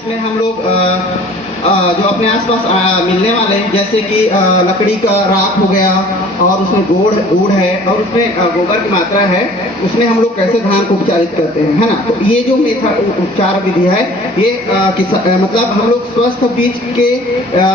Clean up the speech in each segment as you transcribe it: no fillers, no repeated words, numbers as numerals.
इसमें हम लोग जो अपने आसपास मिलने वाले हैं, जैसे कि लकड़ी का राख हो गया, और उसमें गुड़ है, और उसमें गोबर की मात्रा है, उसमें हम लोग कैसे धान को उपचारित करते हैं, है ना। तो ये जो उपचार विधि है, ये मतलब हम लोग स्वस्थ बीज के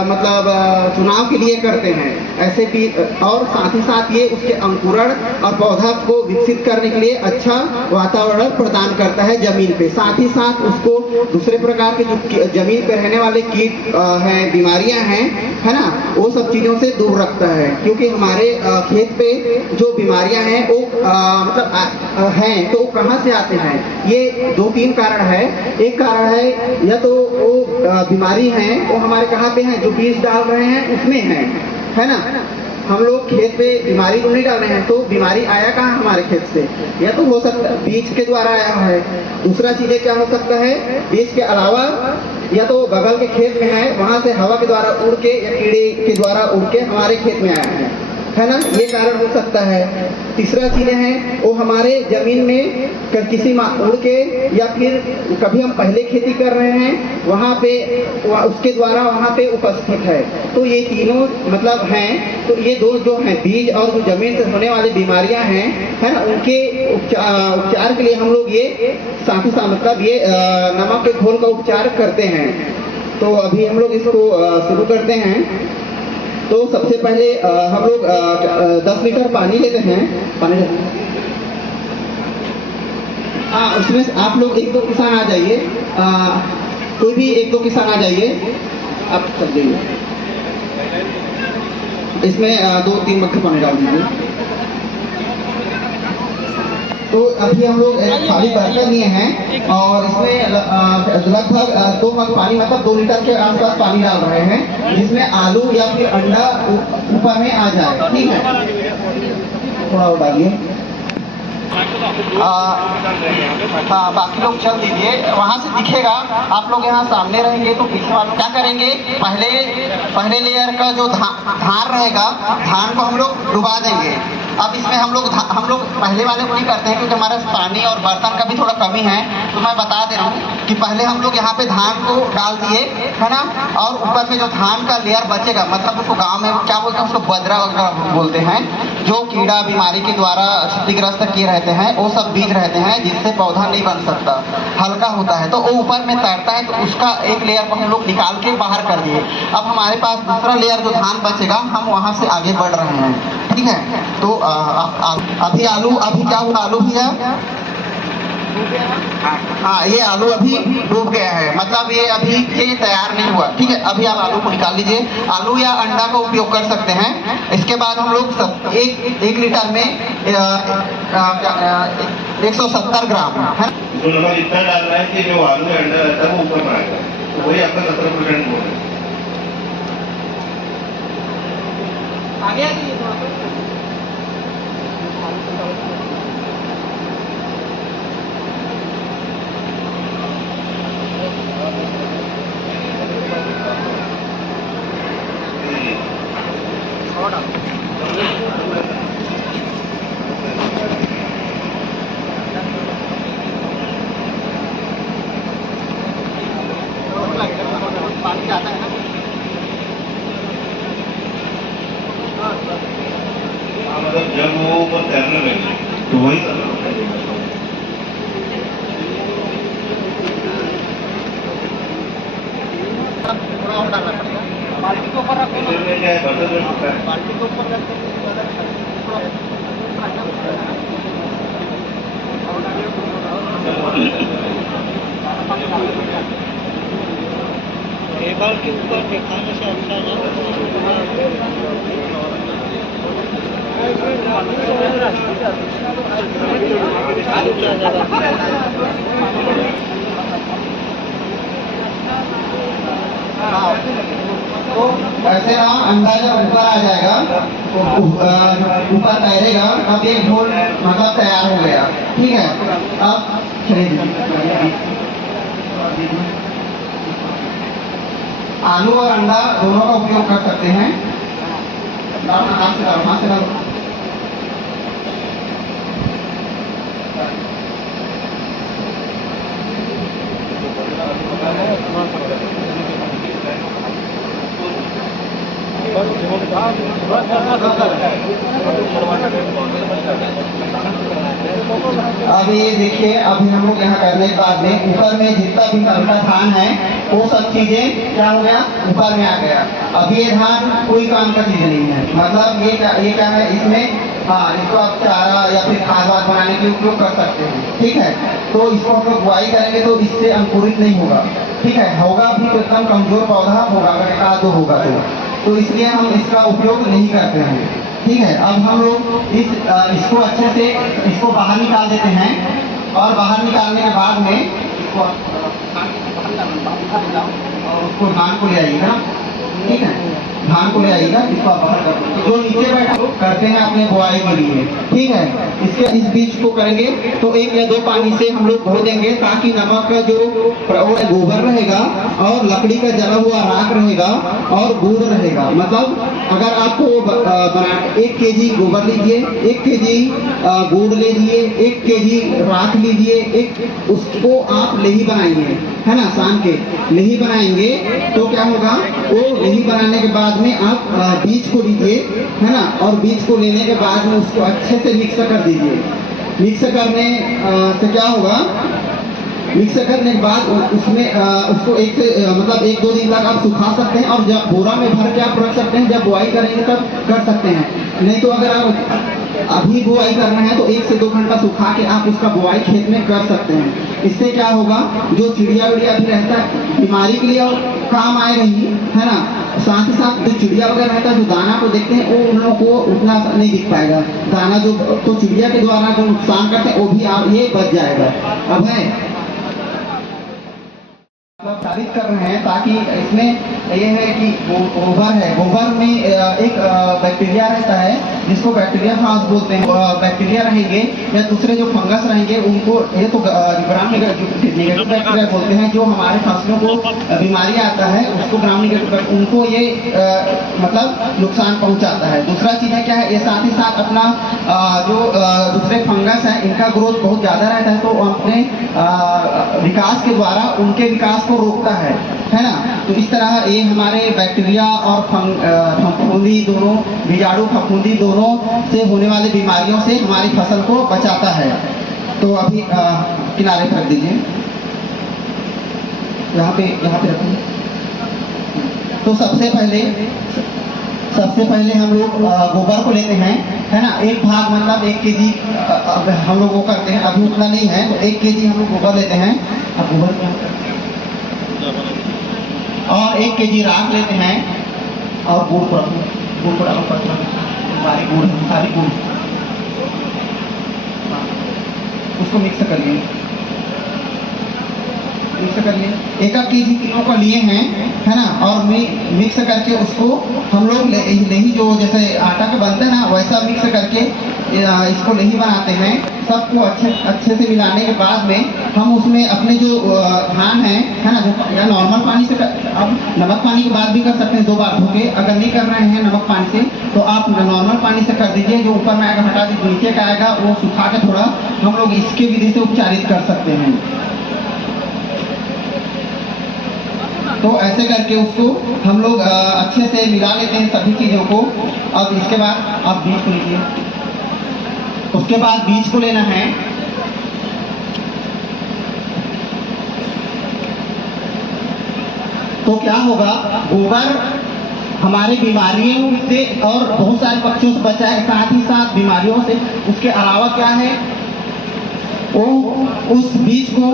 मतलब चुनाव के लिए करते हैं ऐसे बीज, और साथ ही साथ ये उसके अंकुरण और पौधा को विकसित करने के लिए अच्छा वातावरण प्रदान करता है जमीन पे। साथ ही साथ उसको दूसरे प्रकार के जो जमीन पे रहने वाले कीट हैं, बीमारियां हैं, है ना, वो सब चीज़ों से दूर रखता है। क्योंकि हमारे खेत पे जो बीमारियां हैं वो मतलब हैं, तो वो कहाँ से आते हैं, ये 2-3 कारण है। एक कारण है या तो वो बीमारी है वो हमारे कहाँ पे हैं, जो बीज डाल रहे हैं उसमें है ना। हम लोग खेत पे बीमारी को नहीं डाल रहे हैं, तो बीमारी आया कहाँ हमारे खेत से, या तो हो सकता है बीज के द्वारा आया है। दूसरा चीज़ें क्या हो सकता है, बीज के अलावा या तो बगल के खेत में है, वहां से हवा के द्वारा उड़ के या कीड़े के द्वारा उड़ के हमारे खेत में आया है ना, ये कारण हो सकता है। तीसरा चीज़ें हैं वो हमारे जमीन में किसी उड़ के, या फिर कभी हम पहले खेती कर रहे हैं वहाँ पे उसके द्वारा वहाँ पे उपस्थित है। तो ये तीनों मतलब हैं। तो ये दो जो हैं, बीज और जो जमीन से होने वाली बीमारियां हैं, है ना, उनके उपचार के लिए हम लोग ये साथ ही साथ मतलब ये नमक के घोल का उपचार करते हैं। तो अभी हम लोग इसको शुरू करते हैं। तो सबसे पहले हम लोग 10 लीटर पानी लेते हैं। पानी लेते हैं, हाँ, उसमें आप लोग 1-2 किसान आ जाइए, कोई भी 1-2 किसान आ जाइए, आप सब जाइए। इसमें 2-3 मग्घे पानी डाल दीजिए। तो अभी हम लोग एक थाली बर्तन लिए हैं और इसमें लगभग 2 मग पानी, मतलब 2 लीटर के आसपास पानी डाल रहे हैं, जिसमें आलू या फिर अंडा ऊपर में आ जाए, ठीक है। थोड़ा और डालिए। हाँ, बाकी लोग चल दीजिए, वहाँ से दिखेगा। आप लोग यहाँ सामने रहेंगे तो पीछे वालों क्या करेंगे, पहले लेयर का जो धान रहेगा, धान को हम लोग डुबा देंगे। अब इसमें हम लोग पहले वाले को नहीं करते हैं, क्योंकि हमारे पानी और बर्तन का भी थोड़ा कमी है। तो मैं बता दे रहा हूँ कि पहले हम लोग यहाँ पे धान को डाल दिए, है ना, और ऊपर में जो धान का लेयर बचेगा, मतलब उसको गाँव में क्या बोलते हैं, उसको बजरा वगैरह बोलते हैं, जो कीड़ा बीमारी के द्वारा क्षतिग्रस्त किए रहते हैं, वो सब बीज रहते हैं जिससे पौधा नहीं बन सकता, हल्का होता है, तो वो ऊपर में तैरता है। तो उसका एक लेयर को हम लोग निकाल के बाहर कर दिए। अब हमारे पास दूसरा लेयर जो धान बचेगा, हम वहाँ से आगे बढ़ रहे हैं, ठीक है। तो अभी आलू, अभी क्या हुआ, आलू भी है, हाँ, ये आलू अभी डूब गया है, मतलब ये अभी ये तैयार नहीं हुआ, ठीक है। अभी आप आलू को निकाल लीजिए। आलू या अंडा का उपयोग कर सकते हैं। इसके बाद हम लोग एक लीटर में 170 ग्राम है, तो नमक इतना डालना है कि जो आलू या अंडा रहता है वो ऊपर में आएगा, तो वही आपका 70% बोल है। आगे पानी जाता है ना, मतलब जब वो ऊपर तैरने लगे तो वही थोड़ा और डालना पड़ेगा। बाल्टी के ऊपर रखो, बाल्टी के ऊपर रख के टेबल के ऊपर दिखाने से अच्छा तो ऐसे ना अंडा जब ऊपर आ जाएगा तो ऊपर तैरेगा, अब एक घोल मतलब तैयार हो गया, ठीक है। अब आलू और अंडा दोनों का उपयोग कर सकते हैं। हाथ से डालो। Gracias. अभी ये देखिए, अभी हम लोग यहाँ करने के बाद में ऊपर में जितना भी हल्का धान है वो सब चीजें क्या हो गया, ऊपर में आ गया। अभी ये धान कोई काम का चीज नहीं है, मतलब ये क्या है, इसमें हाँ इसको आप चारा या फिर खाद वाद बनाने के लिए उपयोग कर सकते हैं। ठीक है, तो इसको हम लोग बुआई करेंगे तो इससे अंकुरित नहीं होगा। ठीक है, होगा भी तो एकदम कमजोर पौधा होगा, अगर एक आध दो होगा तो इसलिए हम इसका उपयोग नहीं करते हैं। ठीक है, अब हम लोग इसको अच्छे से इसको बाहर निकाल देते हैं, और बाहर निकालने के बाद में इसको और उसको धान को ले आइएगा। ठीक है, धान को ले आइएगा, इसको आप बाहर कर दो। जो नीचे बैठा करते हैं अपने बुआई के लिए। ठीक है, इस बीज को करेंगे तो 1 या 2 पानी से हम लोग धो देंगे, ताकि नमक का जो गोबर रहेगा और लकड़ी का जला हुआ राख रहेगा और गुड़ रहेगा। मतलब अगर आपको बना 1 केजी गोबर लीजिए, 1 केजी गुड़ ले लीजिए, 1 केजी राख लीजिए, उसको आप लेही बनाएंगे, है ना, सान के लेही बनाएंगे तो क्या होगा, वो लेही बनाने के बाद में आप बीज को लीजिए, है ना, और बीज को लेने के बाद में उसको अच्छे से मिक्स कर दीजिए। मिक्स करने से क्या होगा, मिक्स करने के बाद उसमें उसको मतलब 1-2 दिन तक आप सुखा सकते हैं, और जब बोरा में भर के आप रख सकते हैं, जब बुआई करेंगे तब कर सकते हैं। नहीं तो अगर आप अभी बुआई करना है तो 1 से 2 घंटा सुखा के आप उसका बुआई खेत में कर सकते हैं। इससे क्या होगा, जो चिड़िया विड़िया भी रहता है बीमारी के लिए और काम आएगा ही, है ना, साथ ही साथ जो चिड़िया वगैरह रहता है जो दाना को देखते हैं वो उन लोगों को उतना नहीं दिख पाएगा दाना, जो तो चिड़िया के द्वारा जो नुकसान करते हैं वो भी ये बच जाएगा। अब है साबित कर रहे हैं, ताकि इसमें ये है कि गोबर है, गोबर में एक बैक्टीरिया रहता है जिसको बैक्टीरिया फाज बोलते हैं। बैक्टीरिया रहेंगे या दूसरे जो फंगस रहेंगे उनको ये तो ग्राम नेगेटिव बैक्टीरिया बोलते हैं, जो हमारे फसलों को बीमारी आता है उसको ग्राम नेगेटिव, उनको ये मतलब नुकसान पहुंचाता है। दूसरा चीज़ है क्या है, ये साथ ही साथ अपना जो दूसरे फंगस है इनका ग्रोथ बहुत ज़्यादा रहता है, तो अपने विकास के द्वारा उनके विकास को रोकता है ना। तो इस तरह ये हमारे बैक्टीरिया और फफूंदी दोनों, बीजाणु फफूंदी दोनों से होने वाली बीमारियों से हमारी फसल को बचाता है। तो अभी किनारे पर रख दीजिए, यहाँ पे रखिए। तो सबसे पहले हम लोग गोबर को लेते हैं, है ना, 1 भाग मतलब 1 केजी हम लोग वो करते हैं, अभी उतना नहीं है तो 1 केजी हम लोग गोबर लेते हैं। अब गोबर और 1 केजी राख लेते हैं, और गुड़ को सारी गुड़ उसको मिक्स कर लिए, 1 केजी किलो का लिए हैं, है ना, और मिक्स करके उसको हम लोग लेही जो जैसे आटा का बनता है ना वैसा मिक्स करके इसको लेही बनाते हैं। सबको अच्छे से मिलाने के बाद में हम उसमें अपने जो धान है ना, जो या नॉर्मल पानी से अब नमक पानी के बाद भी कर सकते हैं 2 बार धो के। अगर नहीं कर रहे हैं नमक पानी से तो आप नॉर्मल पानी से कर दीजिए, जो ऊपर में आएगा हटा दीजिए, नीचे का आएगा वो सुखा के थोड़ा हम लोग इसके विधि से उपचारित कर सकते हैं। तो ऐसे करके उसको हम लोग अच्छे से मिला लेते हैं सभी चीज़ों को। अब इसके बाद आप बीज को लीजिए, उसके बाद बीज को लेना है, तो क्या होगा, गोबर हमारे बीमारियों से और बहुत सारे पक्षियों से बचाए, साथ ही साथ बीमारियों से। उसके अलावा क्या है, वो उस बीज को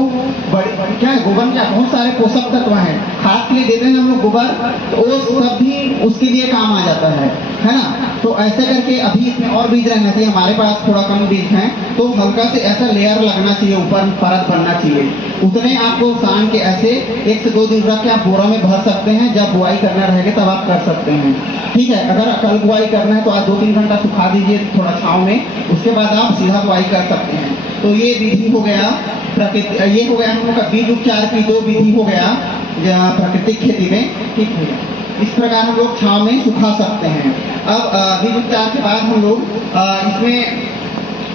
क्या है, गोबर में बहुत सारे पोषक तत्व हैं, खाद के लिए देते हैं हम लोग गोबर, तो वो सब भी उसके लिए काम आ जाता है ना। तो ऐसे करके अभी इसमें और बीज रहना चाहिए, हमारे पास थोड़ा कम बीज हैं तो हल्का से ऐसा लेयर लगना चाहिए, ऊपर परत बनना चाहिए। उतने आपको सान के ऐसे 1 से 2 दिन रख के आप बोरा में भर सकते हैं, जब बुआई करना रहेगा तब आप कर सकते हैं। ठीक है, अगर कल बुआई करना है तो आज 2-3 घंटा सुखा दीजिए थोड़ा छाँव में, उसके बाद आप सीधा बुआई कर सकते हैं। तो ये विधि हो गया ये हो गया हम लोग का बीज उपचार की 2 विधि हो गया प्राकृतिक खेती में। ठीक है, इस प्रकार हम लोग छाँव में सुखा सकते हैं। अब बीज उपचार के बाद हम लोग इसमें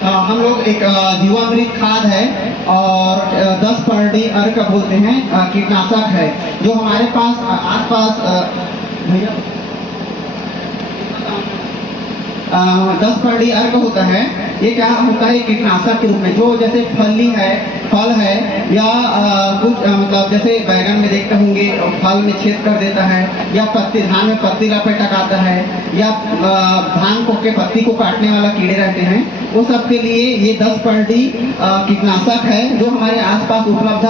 हम लोग एक जीवामृत खाद है और 10 परडी अर्क बोलते हैं कीटनाशक है, जो हमारे पास आसपास 10 परडी अर्क होता है, ये क्या होता है कीटनाशक के रूप में, जो जैसे फल है या कुछ मतलब जैसे बैगन में देखते होंगे फल में छेद कर देता है, या धान में पत्ती लपेट टकाता है, या धान के पत्ती को काटने वाला कीड़े रहते हैं, वो सब के लिए ये 10 परडी कीटनाशक है जो हमारे आसपास उपलब्ध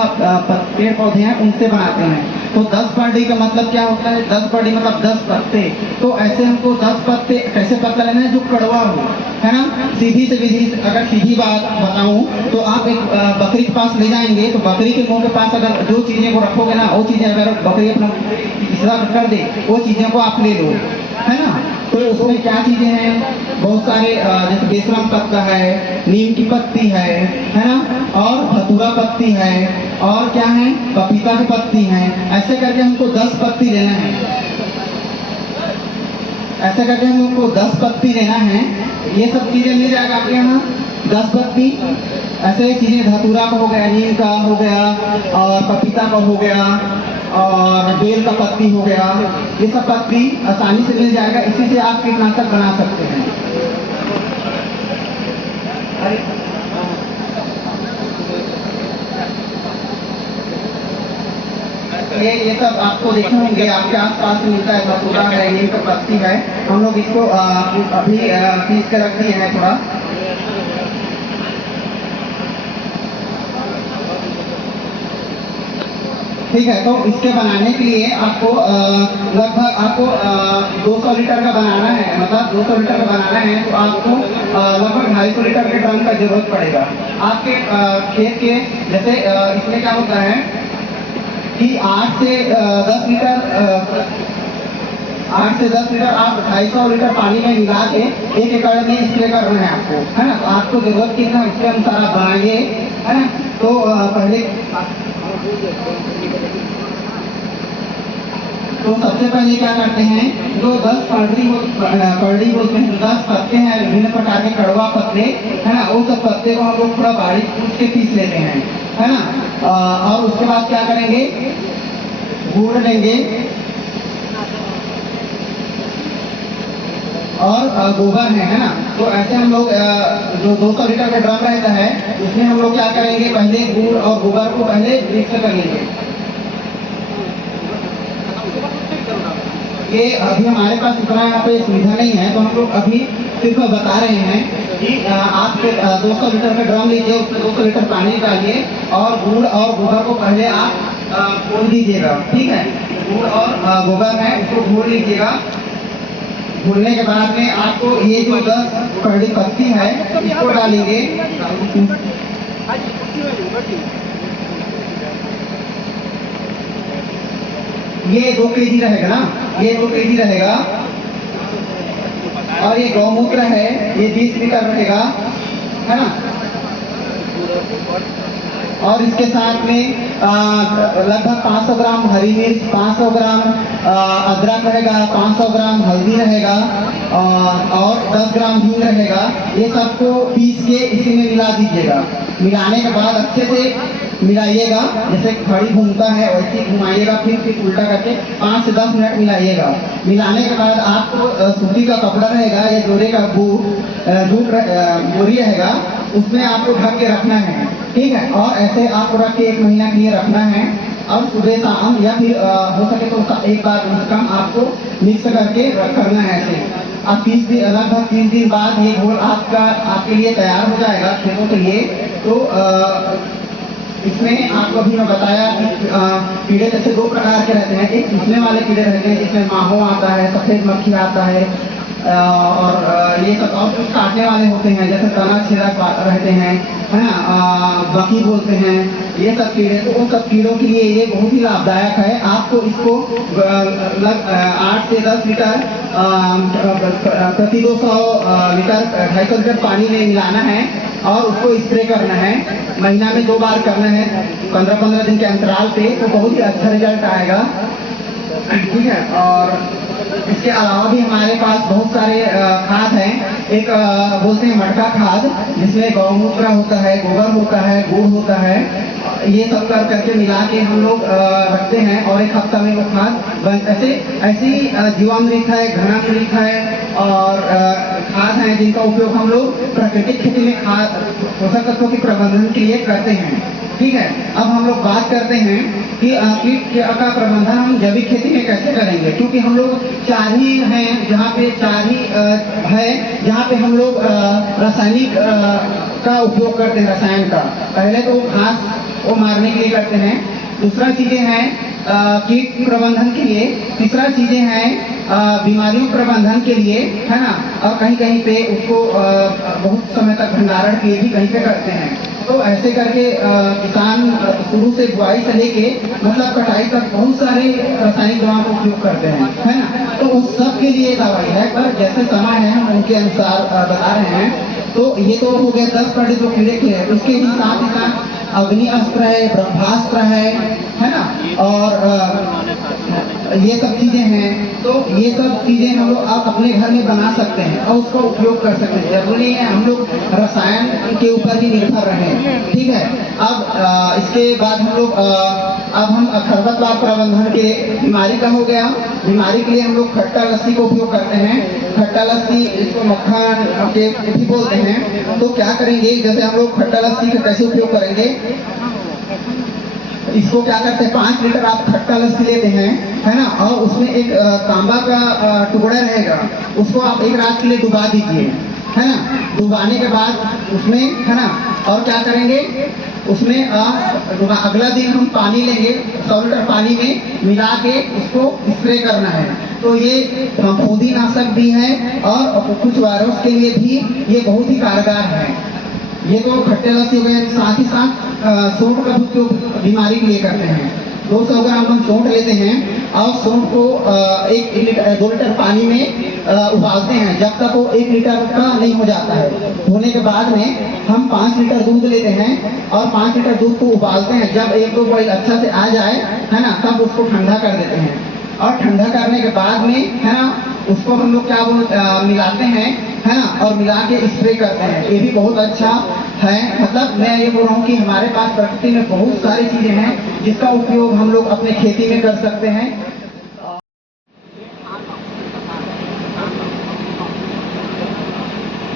पेड़ पौधे हैं उनसे बनाते हैं। तो 10 परडी का मतलब क्या होता है, 10 परडी मतलब 10 पत्ते। तो ऐसे हमको 10 पत्ते कैसे पत्ता लेना है जो कड़वा हो, है ना। सीधी से विधि, अगर सीधी बात बताऊं तो आप एक बकरी के पास ले जाएंगे तो बकरी के मुंह के पास अगर जो चीजें को रखोगे ना, वो चीजें अगर बकरी अपना तीसरा कर दे, वो चीजें को आप ले लो, है ना। तो उसमें क्या चीजें हैं, बहुत सारे जैसे बेसरम पत्ता है, नीम की पत्ती है ना, और धतूरा पत्ती है, और क्या है पपीता की पत्ती है। ऐसे करके हमको 10 पत्ती लेना है, ऐसे करके हमको 10 पत्ती लेना है। ये सब चीजें मिल जाएगा आपके यहाँ 10 पत्ती। ऐसे चीजें धतूरा का हो गया, नीम का हो गया, और पपीता का हो गया, और बेल का पत्ती हो गया, ये सब पत्ती आसानी से मिल जाएगा। इसी से आप कीटनाशक बना सकते हैं। ये सब आपको देखे होंगे, आपके आसपास मिलता है, धतूरा है, नीम का पत्ती है। हम लोग इसको अभी पीस के रख दिए हैं थोड़ा। ठीक है, तो इसके बनाने के लिए आपको लगभग आपको 200 लीटर का बनाना है, मतलब 200 लीटर का बनाना है तो आपको लगभग 250 लीटर के ड्रम का जरूरत पड़ेगा। आपके खेत के जैसे इसमें क्या होता है कि 8 से 10 लीटर आप 250 लीटर पानी में मिला के 1 एकड़ में स्प्रे करना है आपको, है ना। तो आपको जरूरत कितना उसके अनुसार आप बनाइए, है ना। तो सबसे पहले क्या करते हैं, जो 10 परडी बोलते हैं, 10 पत्ते हैं विभिन्न प्रकार के कड़वा पत्ते, है ना, वो सब पत्ते को हम लोग थोड़ा बारीक कूट के पीस लेते हैं, है ना। और उसके बाद क्या करेंगे, गुड़ लेंगे और गोबर है ना। तो ऐसे हम लोग जो 200 लीटर का ड्रम रहता है उसमें हम लोग क्या करेंगे, पहले गुड़ और गोबर को पहले मिक्स कर लेंगे। ये अभी हमारे पास इतना यहाँ पे सुविधा नहीं है, तो हम लोग अभी सिर्फ बता रहे हैं कि आप 200 लीटर का ड्रम लीजिए, उसमें 200 लीटर पानी डालिए और गुड़ और गोबर को पहले आप घोल दीजिएगा, ठीक है। गुड़ और गोबर है उसको घोल लीजिएगा। घोलने के बाद में आपको ये जो 10 परडी पत्ती है इसको डालेंगे। ये 2 kg रहेगा ना, ये 2 kg रहेगा। और ये गौमूत्र है, ये 20 लीटर रहेगा, है ना। और इसके साथ में लगभग 500 ग्राम हरी मिर्च, 500 ग्राम अदरक रहेगा, 500 ग्राम हल्दी रहेगा, और 10 ग्राम हींग रहेगा। ये सबको पीस के इसी में मिला दीजिएगा। मिलाने के बाद अच्छे से मिलाइएगा, जैसे घड़ी घूमता है वैसे घुमाइएगा, फिर उल्टा करके 5 से 10 मिनट मिलाइएगा। मिलाने के बाद आपको सूती का कपड़ा रहेगा या जोड़े का जूट बोरी रहेगा, उसमें आपको ढक के रखना है, ठीक है। और ऐसे आपको रख के 1 महीना के लिए रखना है। और सुबह शाम या फिर हो सके तो एक बार कम आपको मिक्स करके करना है। ऐसे आप 30 दिन लगभग 30 दिन बाद ये घोल आपके लिए तैयार हो जाएगा खेतों के लिए। तो इसमें आपको अभी मैं बताया कि कीड़े जैसे 2 प्रकार के रहते हैं। एक चूसने वाले कीड़े रहते हैं जिसमें माहो आता है, सफेद मक्खी आता है, और ये सब और कुछ काटने वाले होते हैं जैसे तना छेदक रहते हैं, है ना, बकी बोलते हैं। ये सब कीड़े, तो उन सब कीड़ों के लिए ये बहुत ही लाभदायक है। आपको इसको 8 से 10 लीटर प्रति 200 लीटर 250 लीटर पानी में मिलाना है और उसको स्प्रे करना है। महीना में 2 बार करना है, 15-15 दिन के अंतराल पे, तो बहुत ही अच्छा रिजल्ट आएगा, ठीक है। और इसके अलावा भी हमारे पास बहुत सारे खाद हैं। एक बोलते हैं मटका खाद, जिसमें गौमूत्र होता है, गोबर होता है, गुड़ होता है। ये सब करके मिला के हम लोग रखते हैं और 1 हफ्ता में वो खाद ऐसी जीवामृत है, घनामृत है और खाद हैं जिनका उपयोग हम लोग प्राकृतिक खेती में खाद पोषक तत्वों के प्रबंधन के लिए करते हैं। ठीक है, अब हम लोग बात करते हैं कि कीट का प्रबंधन हम जैविक खेती में कैसे करेंगे, क्योंकि हम लोग चार ही हैं जहाँ पे है जहाँ पे हम लोग रासायनिक का उपयोग करते हैं। रसायन का पहले तो घास को मारने के लिए करते हैं, दूसरा चीजें हैं कीट प्रबंधन के लिए, तीसरा चीजें हैं बीमारियों प्रबंधन के लिए, है ना, और कहीं कहीं पे उसको बहुत समय तक भंडारण के लिए भी कहीं पे करते हैं। तो ऐसे करके किसान शुरू से बुआई से लेके मतलब कटाई तक बहुत सारे रासायनिक दवाओं का उपयोग करते हैं, है ना। तो उस सब के लिए दवाई है, पर जैसे समय है हम उनके अनुसार बता रहे हैं। तो ये तो हो गया 10 पर जो कीड़े के है, उसके ही साथ अग्नि अस्त्र है, ब्रह्मास्त्र है ना, और ये सब चीजें हैं। तो ये सब चीजें हम लोग आप अपने घर में बना सकते हैं और उसका उपयोग कर सकते हैं। जरूरी है हम लोग रसायन के ऊपर ही निर्भर रहें। ठीक है, अब इसके बाद हम लोग अब हम खरपतवार प्रबंधन के बीमारी का हो गया। बीमारी के लिए हम लोग खट्टा लस्सी का उपयोग करते हैं। खट्टा लस्सी इसको मक्खन के भी बोलते हैं। तो क्या करेंगे, जैसे हम लोग खट्टा लस्सी का कैसे उपयोग करेंगे, इसको क्या करते हैं 5 लीटर आप खट्टा लस्सी लेते हैं, है ना, और उसमें एक तांबा का टुकड़ा रहेगा, उसको आप एक रात के लिए डुबा दीजिए, है ना। डुबाने के बाद उसमें, है ना, और क्या करेंगे उसमें अगला दिन हम पानी लेंगे, 100 लीटर पानी में मिला के उसको स्प्रे करना है। तो ये फफूंदी नाशक भी है और कुछ वायरस के लिए भी ये बहुत ही कारगर है। ये तो खट्टे लस्सी हो गए। साथ ही साथ सौंठ का भी उपयोग बीमारी के लिए करते हैं। 200 ग्राम हम सौंठ लेते हैं और सौंठ को 2 लीटर पानी में उबालते हैं जब तक वो 1 लीटर का नहीं हो जाता है। होने के बाद में हम 5 लीटर दूध लेते हैं और 5 लीटर दूध को उबालते हैं। जब 1-2 बॉईल अच्छा से आ जाए, है ना, तब उसको ठंडा कर देते हैं और ठंडा करने के बाद में, है ना, उसको हम लोग क्या मिलाते हैं, है ना, और मिला के स्प्रे करते हैं। ये भी बहुत अच्छा है। मतलब मैं ये बोल रहा हूँ कि हमारे पास प्रकृति में बहुत सारी चीजें हैं जिसका उपयोग हम लोग अपने खेती में कर सकते हैं।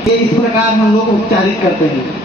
ये इस प्रकार हम लोग उपचारित करते हैं।